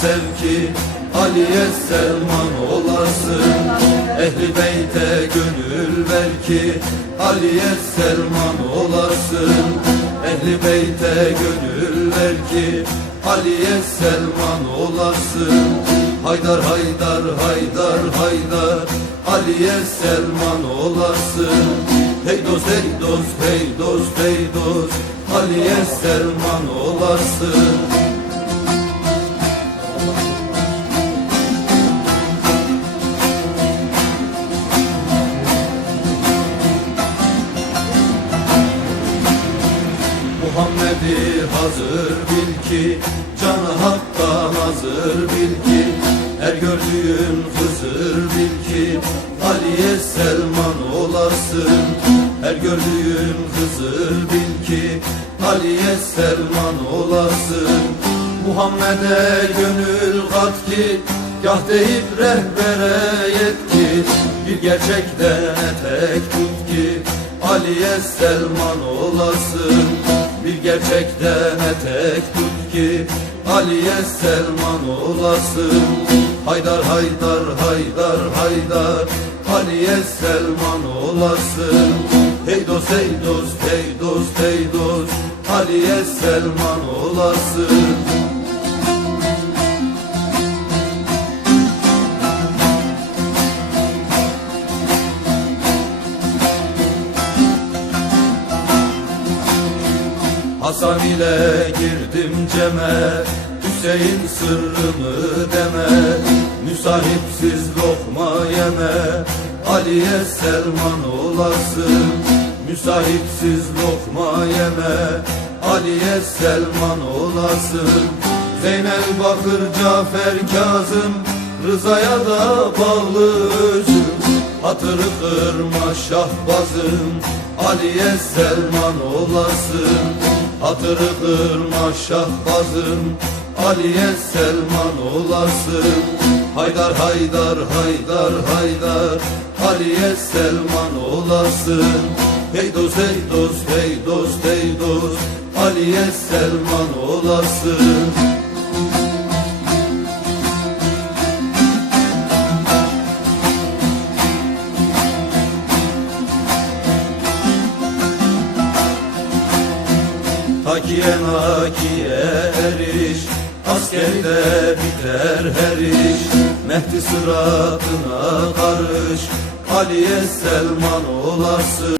sev ki Ali'ye Selman olasın. Ehli beyte gönül ver ki Ali'ye Selman olasın. Ehli beyte gönül ver ki Ali'ye Selman olasın. Haydar haydar haydar haydar Ali'ye Selman olasın. Hey dost hey dost hey dost hey dost Ali'ye Selman olasın Muhammed'i hazır bil ki Canı haktan hazır bil ki Her gördüğün Hızır bil ki Ali'ye Selman olasın Her gördüğün Hızır bil ki Ali'ye Selman olasın Muhammed'e gönül kat ki Gah deyip rehbere yetki Bir gerçekten etek tut ki Ali'ye Selman olasın Bir gerçekten etek tut ki Ali'ye Selman olasın. Haydar haydar haydar haydar Ali'ye Selman olasın. Hey dost hey dost hey dost hey dost Ali'ye Selman olasın Hasan ile girdim ceme Hüseyin sırrımı deme Müsahipsiz lokma yeme Ali'ye Selman olasın Müsahipsiz lokma yeme Ali'ye Selman olasın. Zeynel Bakır Cafer Kazım Rıza'ya da bağlı özüm Hatırı kırma şahbazım Ali'ye Selman olasın Hatırı kırma şahbazım Ali'ye Selman olasın. Haydar haydar haydar haydar Ali'ye Selman olasın. Hey dost hey dost hey dost hey dost Ali'ye Selman olasın Takiye nakiye eriş Askerde biter her iş. Mehdi sıratına karış Ali'ye Selman olasın